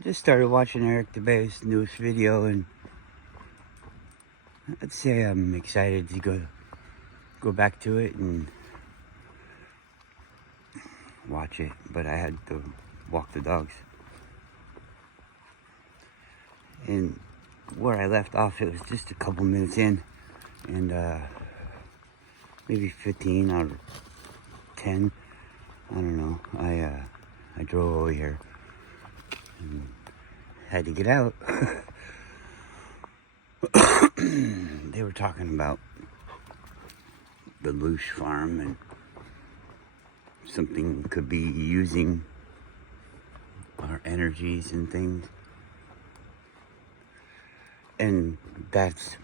I just started watching Eric DeBay's newest video, and I'd say I'm excited to go back to it and watch it, but I had to walk the dogs. And where I left off, it was just a couple minutes in, and maybe 15 or 10, I don't know. I drove over here and had to get out. They were talking about the Loosh farm and something could be using our energies and things. And that's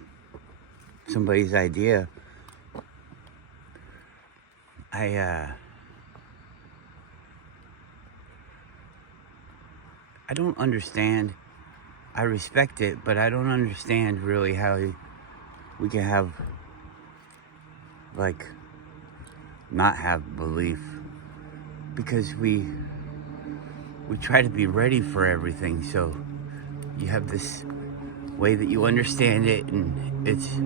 somebody's idea. I don't understand. I respect it, but I don't understand really how we can have, like, not have belief, because we try to be ready for everything. So you have this way that you understand it, and it's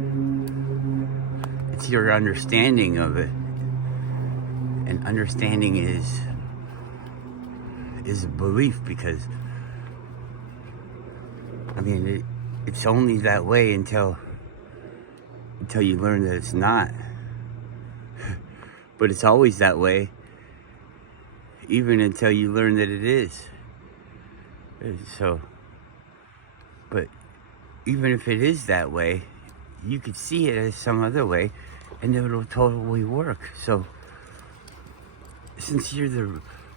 your understanding of it, and understanding is a belief, because I mean it's only that way until you learn that it's not. But it's always that way, even until you learn that it is. So, but even if it is that way, you could see it as some other way, and it'll totally work. So, since you're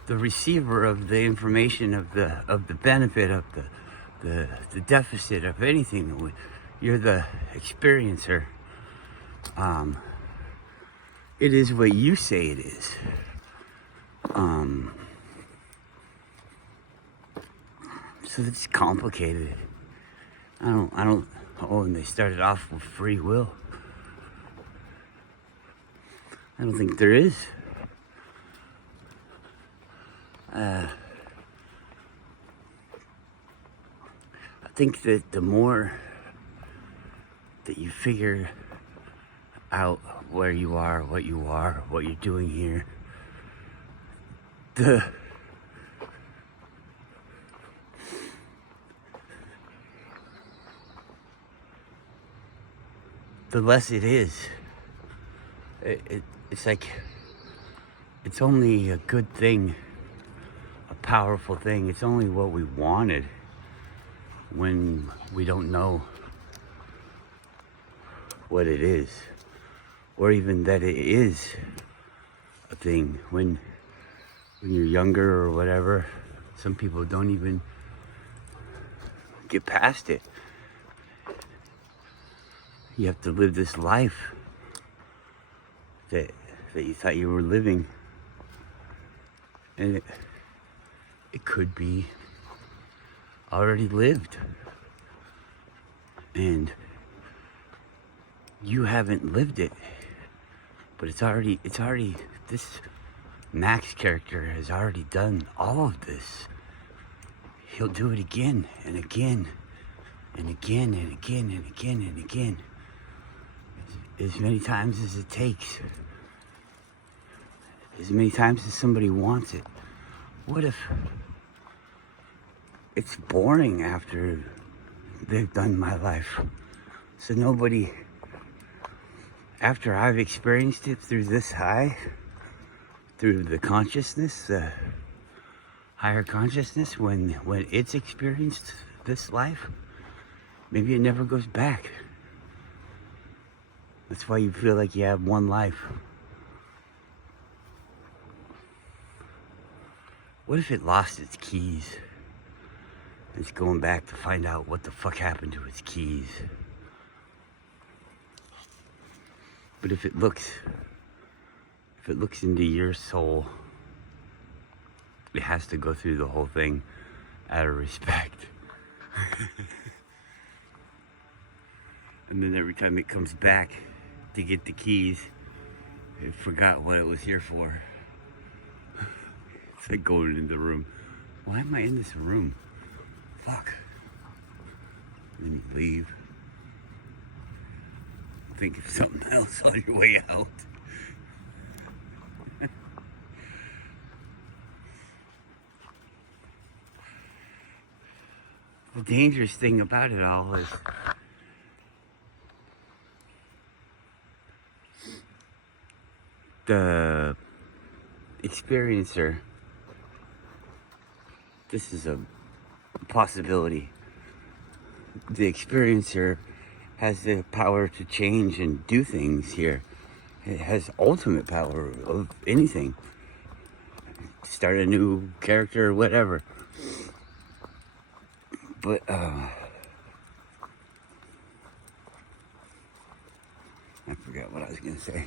the receiver of the information, of the benefit, of the deficit of anything, you're the experiencer. It is what you say it is. So it's complicated. I don't. Oh, and they started off with free will. I don't think there is. I think that the more that you figure out where you are, what you're doing here, the less it is. It's like, it's only a good thing, a powerful thing. It's only what we wanted when we don't know what it is, or even that it is a thing. When you're younger or whatever, some people don't even get past it. You have to live this life that you thought you were living, and it could be already lived, and you haven't lived it, but it's already this Max character has already done all of this. He'll do it again and again and again and again and again and again, as many times as it takes, as many times as somebody wants it. What if it's boring after they've done my life? So nobody, after I've experienced it through this high, through the consciousness, the higher consciousness, when it's experienced this life, maybe it never goes back. That's why you feel like you have one life. What if it lost its keys? It's going back to find out what the fuck happened to its keys. But if it looks into your soul, it has to go through the whole thing out of respect. And then every time it comes back to get the keys, it forgot what it was here for. It's like going into the room. Why am I in this room? Fuck. Let me leave. Think of something else on your way out. The dangerous thing about it all is the experiencer. This is a possibility. The experiencer has the power to change and do things here. It has ultimate power of anything. Start a new character or whatever. But I forgot what I was gonna say.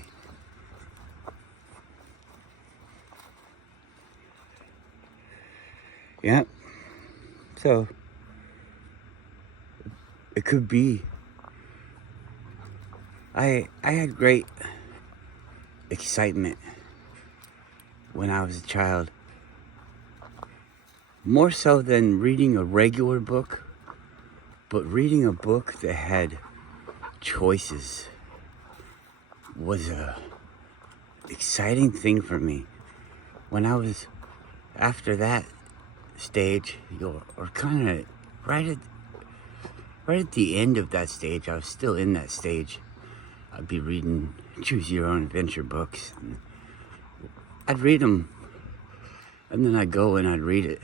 Yeah. So it could be. I had great excitement when I was a child. More so than reading a regular book, but reading a book that had choices was a exciting thing for me. When I was after that stage, or kind of right at the end of that stage, I was still in that stage. I'd be reading choose your own adventure books. And I'd read them, and then I'd go and I'd read it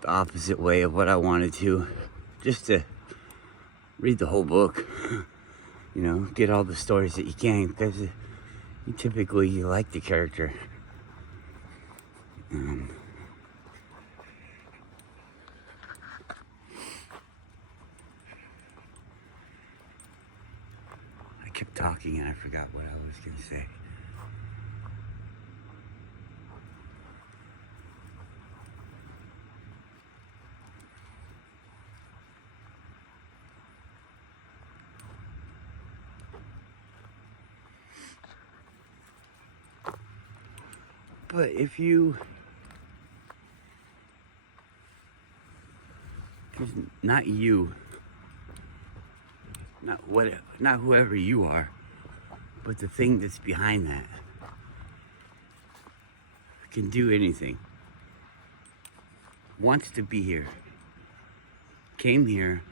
the opposite way of what I wanted to, just to read the whole book. You know, get all the stories that you can, because you typically like the character. I kept talking and I forgot what I was going to say. But if you, not you, not whoever you are, but the thing that's behind that can do anything. Wants to be here, came here,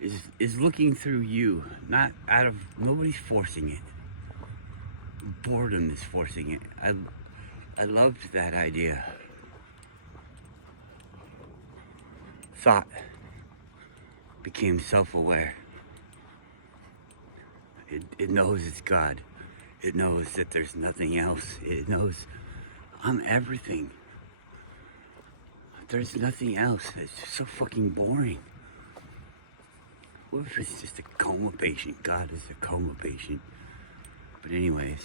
is looking through you, not out of, nobody's forcing it. Boredom is forcing it. I loved that idea. Thought became self-aware. It knows it's God. It knows that there's nothing else. It knows I'm everything. There's nothing else. It's just so fucking boring. What if it's just a coma patient? God is a coma patient. But anyways,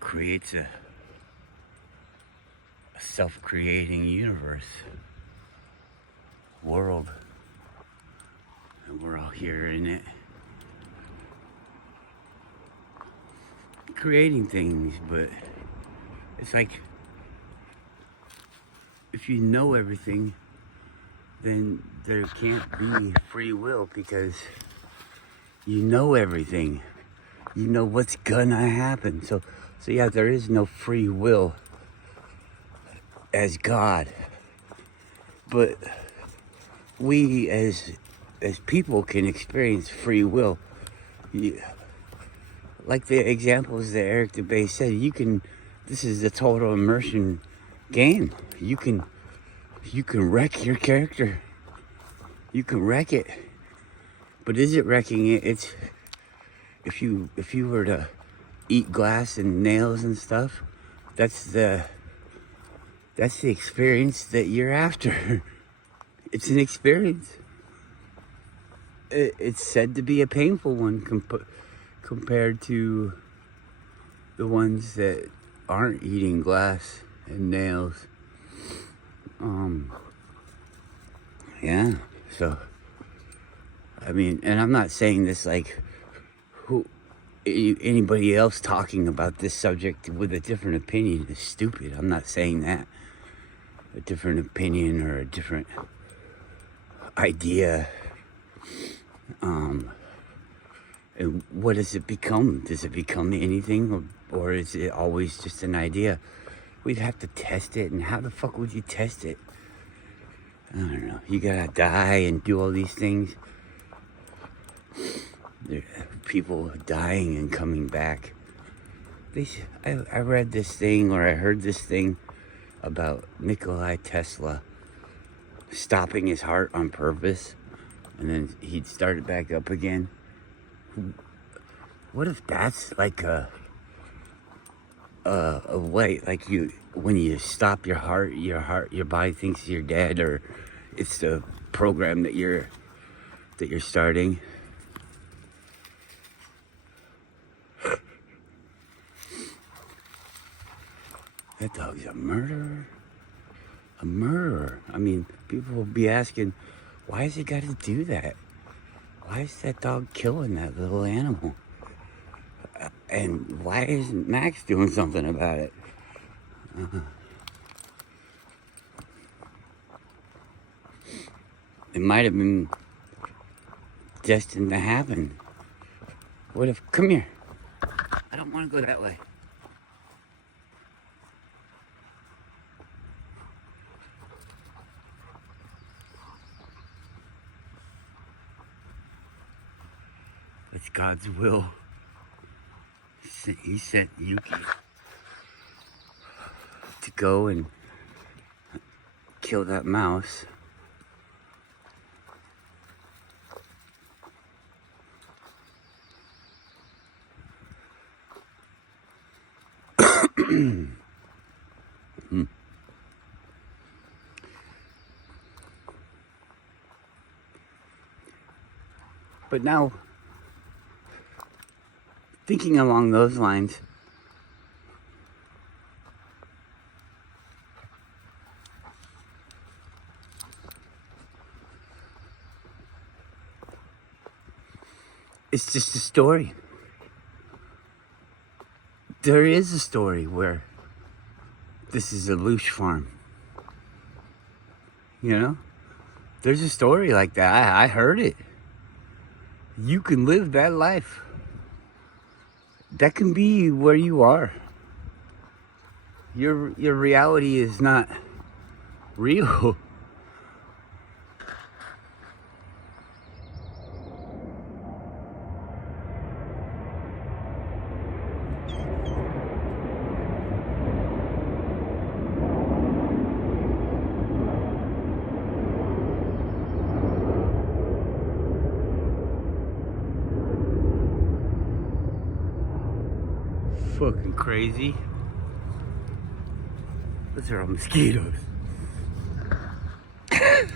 creates a self-creating universe, world, and we're all here in it, creating things. But it's like, if you know everything, then there can't be free will, because you know everything. You know what's gonna happen. So yeah, there is no free will as God. But we as people can experience free will. Like the examples that Eric DeBay said, this is a total immersion game. You can wreck your character. You can wreck it. But is it wrecking it? It's, if you were to eat glass and nails and stuff, that's the experience that you're after. It's an experience. It's said to be a painful one compared to the ones that aren't eating glass and nails. Yeah, so I mean, and I'm not saying this like anybody else talking about this subject with a different opinion is stupid. I'm not saying that. a different opinion or a different idea. And what does it become? Does it become anything, or is it always just an idea? We'd have to test it, and how the fuck would you test it? I don't know. You gotta die and do all these things. There are people dying and coming back. I read this thing, or I heard this thing about Nikolai Tesla stopping his heart on purpose, and then he'd start it back up again. What if that's like a way, like when you stop your heart, your body thinks you're dead, or it's the program that you're starting. That dog's a murderer. A murderer. I mean, people will be asking, why has he got to do that? Why is that dog killing that little animal? And why isn't Max doing something about it? It might have been destined to happen. What if, come here. I don't want to go that way. It's God's will. He sent Yuki to go and kill that mouse. But now, thinking along those lines, it's just a story. There is a story where this is a loosh farm. You know? There's a story like that. I heard it. You can live that life. That can be where you are. Your reality is not real. Fucking crazy. Those are all mosquitoes. I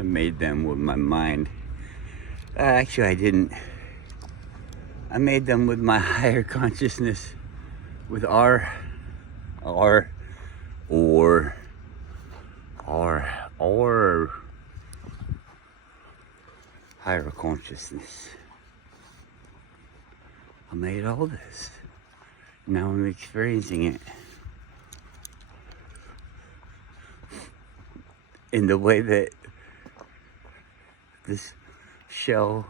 made them with my mind. Actually, I didn't. I made them with my higher consciousness, with our higher consciousness. I made all this. Now I'm experiencing it in the way that this shell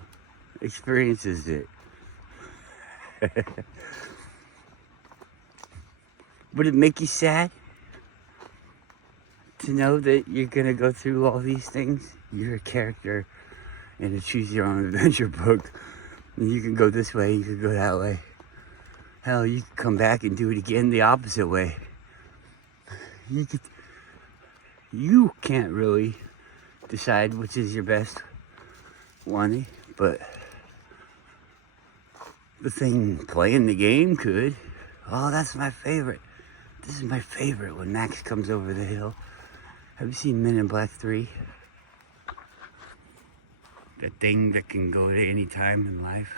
experiences it. Would it make you sad to know that you're gonna go through all these things? You're a character in a choose your own adventure book. And you can go this way, you can go that way. Hell, you can come back and do it again the opposite way. You can't really decide which is your best one, but the thing playing the game could. Oh, that's my favorite. This is my favorite when Max comes over the hill. Have you seen Men in Black 3? The thing that can go at any time in life.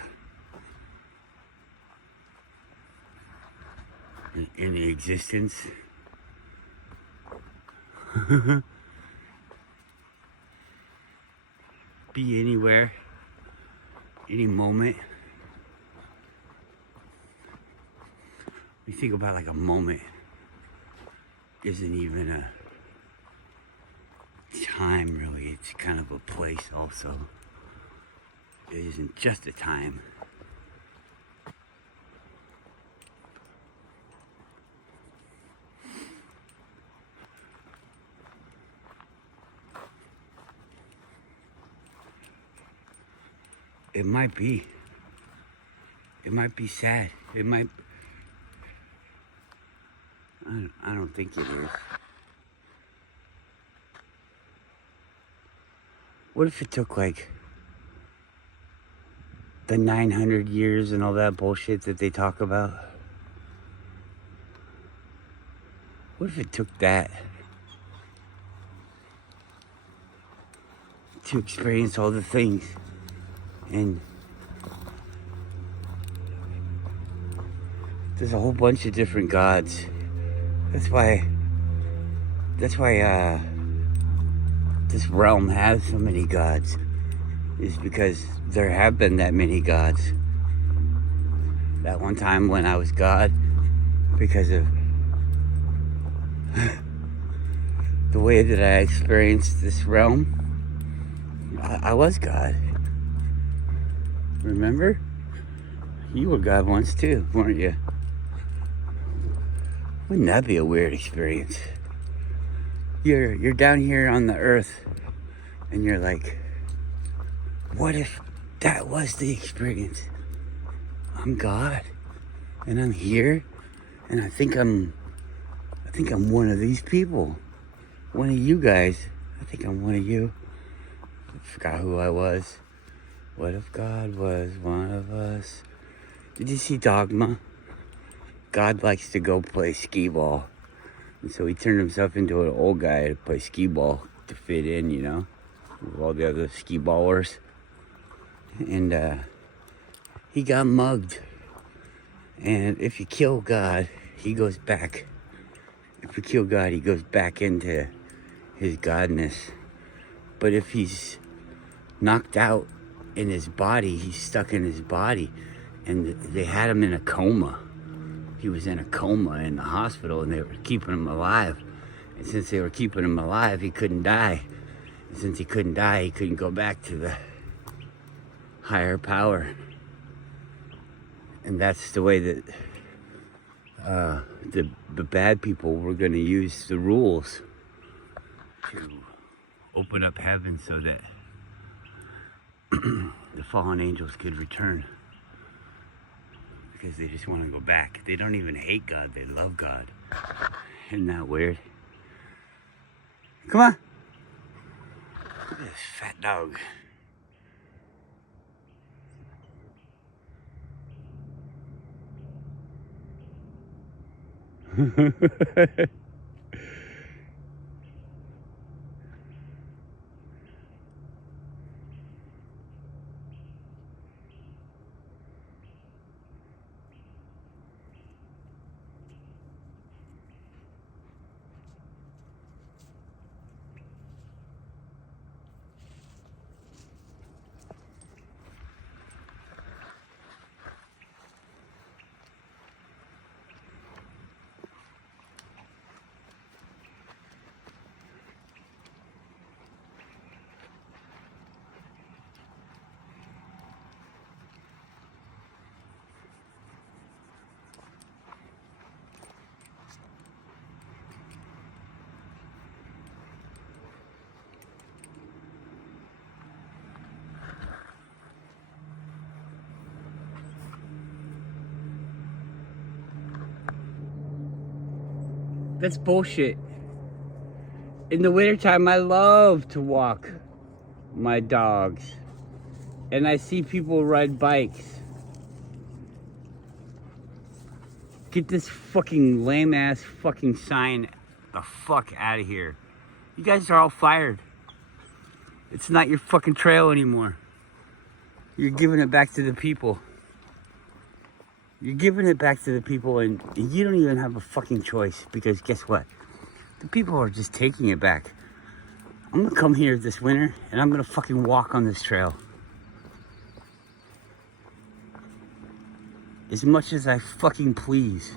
In existence. Be anywhere, any moment. You think about like a moment isn't even a time really, it's kind of a place also. It isn't just a time. It might be sad. It might, I don't think it is. What if it took like the 900 years and all that bullshit that they talk about? What if it took that to experience all the things? And there's a whole bunch of different gods. That's why this realm has so many gods, is because there have been that many gods. That one time when I was God, because of the way that I experienced this realm, I was God. Remember? You were God once too, weren't you? Wouldn't that be a weird experience? You're down here on the earth and you're like, what if that was the experience? I'm God and I'm here and I think I'm one of these people. One of you guys. I think I'm one of you. I forgot who I was. What if God was one of us? Did you see Dogma? God likes to go play skee ball. And so he turned himself into an old guy to play skee ball to fit in, you know, with all the other skee ballers. And he got mugged. And if you kill God, he goes back. If you kill God, he goes back into his godness. But if he's knocked out in his body, he's stuck in his body. And they had him in a coma. He was in a coma in the hospital and they were keeping him alive. And since they were keeping him alive, he couldn't die. And since he couldn't die, he couldn't go back to the higher power. And that's the way that the bad people were going to use the rules to open up heaven so that the fallen angels could return. Because they just want to go back. They don't even hate God, they love God. Isn't that weird? Come on. Look at this fat dog. That's bullshit. In the wintertime, I love to walk my dogs. And I see people ride bikes. Get this fucking lame ass fucking sign the fuck out of here. You guys are all fired. It's not your fucking trail anymore. You're giving it back to the people. You're giving it back to the people and you don't even have a fucking choice because guess what? The people are just taking it back. I'm gonna come here this winter and I'm gonna fucking walk on this trail. As much as I fucking please.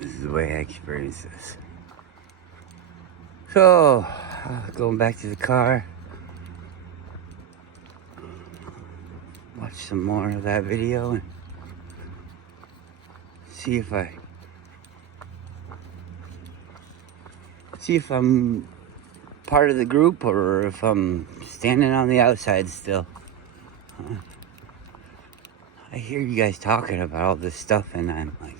This is the way I experience this. So, going back to the car. Watch some more of that video and see if I'm part of the group or if I'm standing on the outside still. I hear you guys talking about all this stuff and I'm like,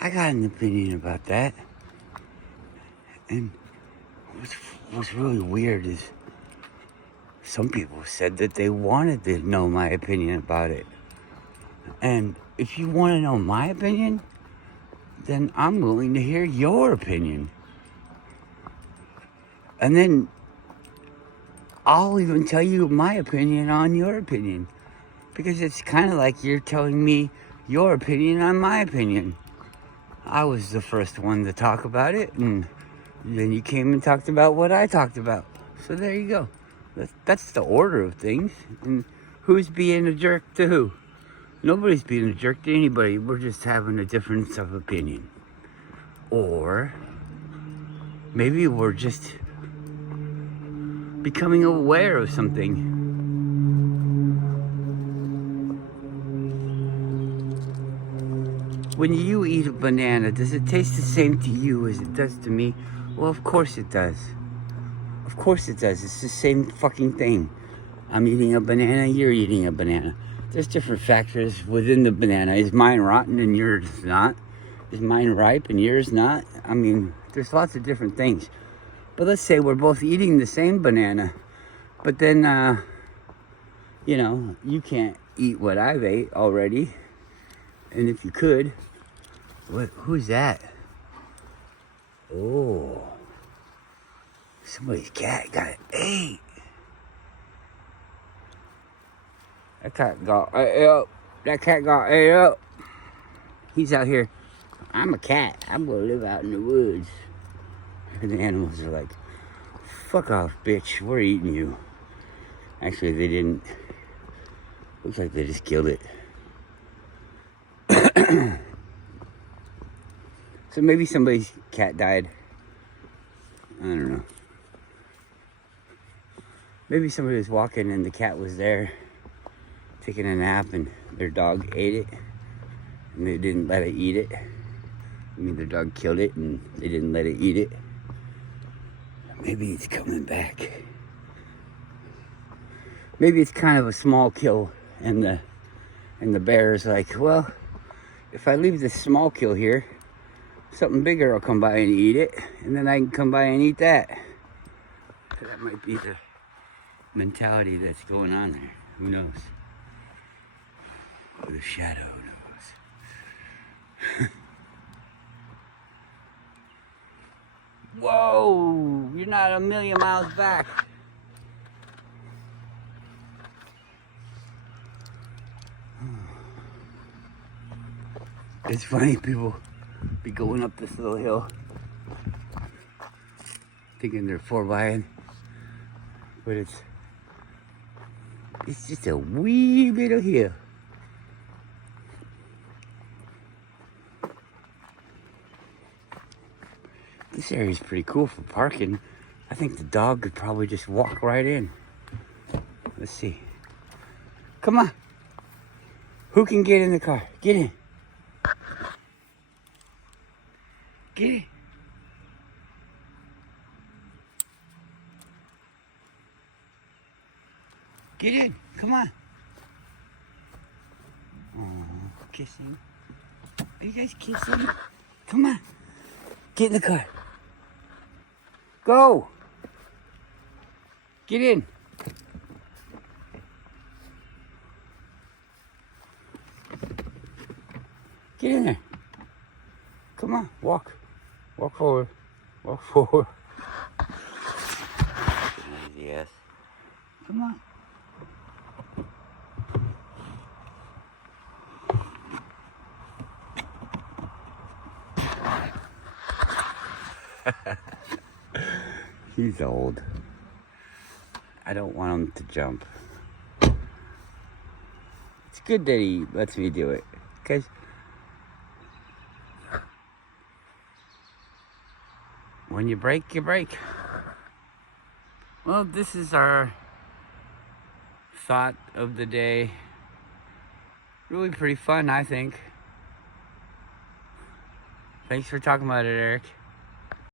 I got an opinion about that. And what's really weird is some people said that they wanted to know my opinion about it. And if you want to know my opinion, then I'm willing to hear your opinion. And then I'll even tell you my opinion on your opinion. Because it's kind of like you're telling me your opinion on my opinion. I was the first one to talk about it, and then you came and talked about what I talked about. So there you go. That's the order of things. And who's being a jerk to who? Nobody's being a jerk to anybody. We're just having a difference of opinion. Or maybe we're just becoming aware of something. When you eat a banana, does it taste the same to you as it does to me? Well, of course it does. Of course it does. It's the same fucking thing. I'm eating a banana, you're eating a banana. There's different factors within the banana. Is mine rotten and yours not? Is mine ripe and yours not? I mean, there's lots of different things. But let's say we're both eating the same banana. But then, you can't eat what I've ate already. And if you could, who's that? Oh, somebody's cat got ate. That cat got ate up. That cat got ate up. He's out here. I'm a cat. I'm gonna live out in the woods. And the animals are like, fuck off, bitch. We're eating you. Actually, they didn't. Looks like they just killed it. So maybe somebody's cat died. I don't know. Maybe somebody was walking and the cat was there taking a nap and their dog ate it and they didn't let it eat it. I mean, their dog killed it and they didn't let it eat it. Maybe it's coming back. Maybe it's kind of a small kill and the bear is like, well, if I leave this small kill here, something bigger will come by and eat it, and then I can come by and eat that. That might be the mentality that's going on there. Who knows? Or the shadow knows. Whoa! You're not a million miles back. It's funny, people be going up this little hill thinking they're 4-by-ing, but it's just a wee little hill. This area is pretty cool for parking. I think the dog could probably just walk right in. Let's see. Come on. Who can get in the car? Get in. Get in. Get in. Come on. Oh, kissing. Are you guys kissing? Come on. Get in the car. Go. Get in. Get in there. Come on. Walk. Walk forward. Walk forward. Yes. Come on. He's old. I don't want him to jump. It's good that he lets me do it, because when you break, you break. Well, this is our thought of the day. Really pretty fun, I think. Thanks for talking about it, Eric.